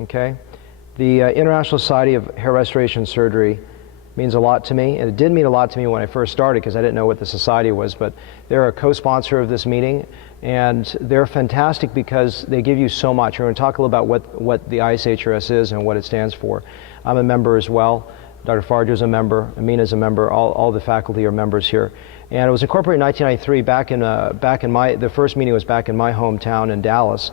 okay? The International Society of Hair Restoration Surgery means a lot to me, and it did mean a lot to me when I first started because I didn't know what the society was, but they're a co-sponsor of this meeting, and they're fantastic because they give you so much. We're going to talk a little about what the ISHRS is and what it stands for. I'm a member as well. Dr. Farjo's a member, Amina's a member, all the faculty are members here. And it was incorporated in 1993, the first meeting was back in my hometown in Dallas,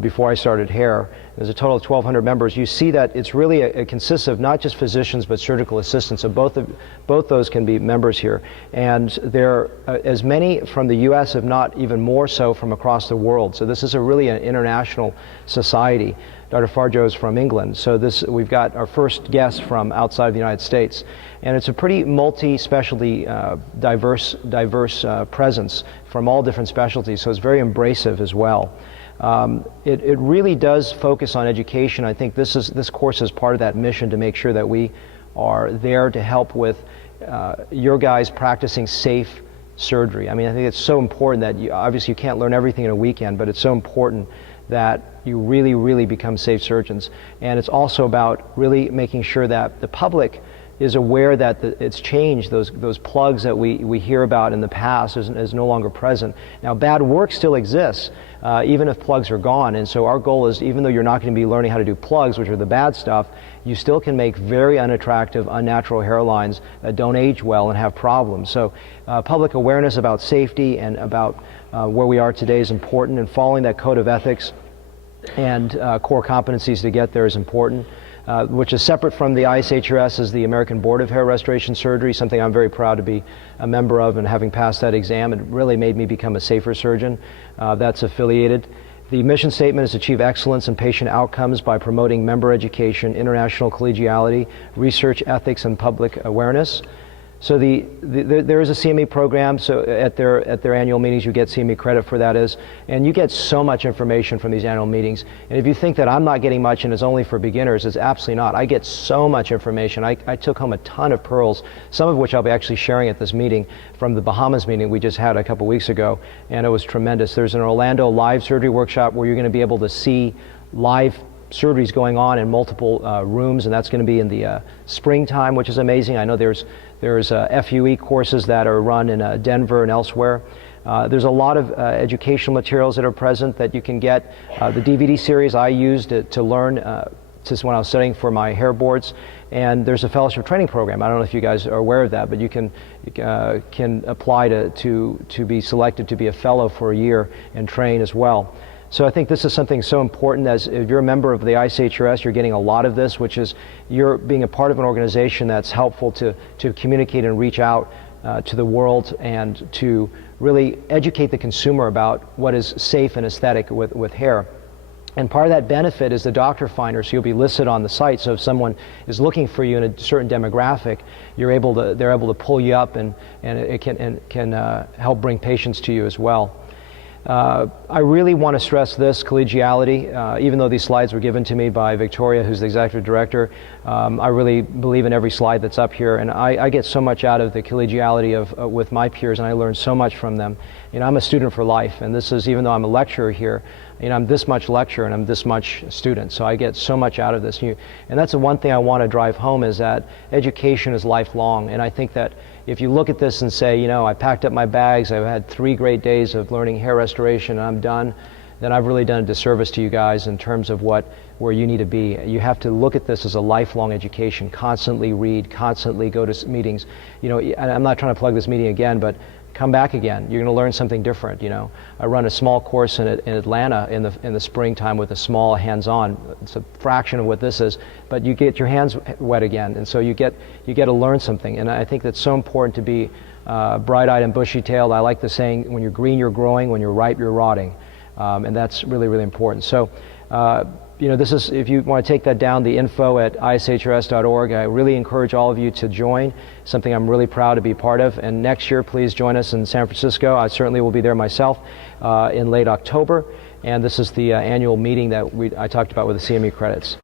before I started hair. There's a total of 1,200 members. You see that it's really, it consists of not just physicians but surgical assistants, so both those can be members here. And there are as many from the US, if not even more so from across the world. So this is really an international society. Dr. Farjo is from England, so we've got our first guest from outside of the United States. And it's a pretty multi-specialty, diverse presence from all different specialties, so it's very embracive as well. It really does focus on education. I think this course is part of that mission to make sure that we are there to help with your guys practicing safe surgery. I mean, I think it's so important that obviously you can't learn everything in a weekend, but it's so important that you really become safe surgeons. And it's also about really making sure that the public is aware that it's changed. Those plugs that we hear about in the past is no longer present. Now, bad work still exists, even if plugs are gone. And so our goal is, even though you're not going to be learning how to do plugs, which are the bad stuff, you still can make very unattractive, unnatural hairlines that don't age well and have problems. So public awareness about safety and about where we are today is important, and following that code of ethics and core competencies to get there is important. Which is separate from the ISHRS, is the American Board of Hair Restoration Surgery, something I'm very proud to be a member of, and having passed that exam, it really made me become a safer surgeon. That's affiliated. The mission statement is to achieve excellence in patient outcomes by promoting member education, international collegiality, research ethics, and public awareness. So there is a CME program, so at their annual meetings you get CME credit for that, and you get so much information from these annual meetings. And if you think that I'm not getting much and it's only for beginners, it's absolutely not. I get so much information. I took home a ton of pearls, some of which I'll be actually sharing at this meeting from the Bahamas meeting we just had a couple weeks ago, and it was tremendous. There's an Orlando live surgery workshop where you're going to be able to see live surgeries going on in multiple rooms, and that's going to be in the springtime, which is amazing. I know there's FUE courses that are run in Denver and elsewhere. There's a lot of educational materials that are present that you can get. The DVD series I used to learn just when I was studying for my hair boards, and there's a fellowship training program. I don't know if you guys are aware of that, but you can apply to be selected to be a fellow for a year and train as well. So I think this is something so important. As if you're a member of the ISHRS, you're getting a lot of this, which is you're being a part of an organization that's helpful to communicate and reach out to the world and to really educate the consumer about what is safe and aesthetic with hair. And part of that benefit is the doctor finder, so you'll be listed on the site. So if someone is looking for you in a certain demographic, they're able to pull you up, and it can help bring patients to you as well. I really want to stress this collegiality. Even though these slides were given to me by Victoria, who's the executive director, I really believe in every slide that's up here, and I get so much out of the collegiality with my peers, and I learn so much from them. You know, I'm a student for life, and this is, even though I'm a lecturer here, you know, I'm this much lecturer and I'm this much student, so I get so much out of this. And that's the one thing I want to drive home, is that education is lifelong. And I think that if you look at this and say, you know, I packed up my bags, I've had 3 great days of learning hair restoration and I'm done, then I've really done a disservice to you guys in terms of where you need to be. You have to look at this as a lifelong education, constantly read, constantly go to meetings. You know, and I'm not trying to plug this meeting again, but come back again. You're going to learn something different. You know, I run a small course in Atlanta in the springtime with a small hands-on. It's a fraction of what this is, but you get your hands wet again, and so you get to learn something. And I think that's so important to be bright-eyed and bushy-tailed. I like the saying, when you're green, you're growing; when you're ripe, you're rotting, and that's really important. So. You know, this is, if you want to take that down, the info at ishrs.org. I really encourage all of you to join, something I'm really proud to be part of. And next year, please join us in San Francisco. I certainly will be there myself in late October. And this is the annual meeting that I talked about with the CME credits.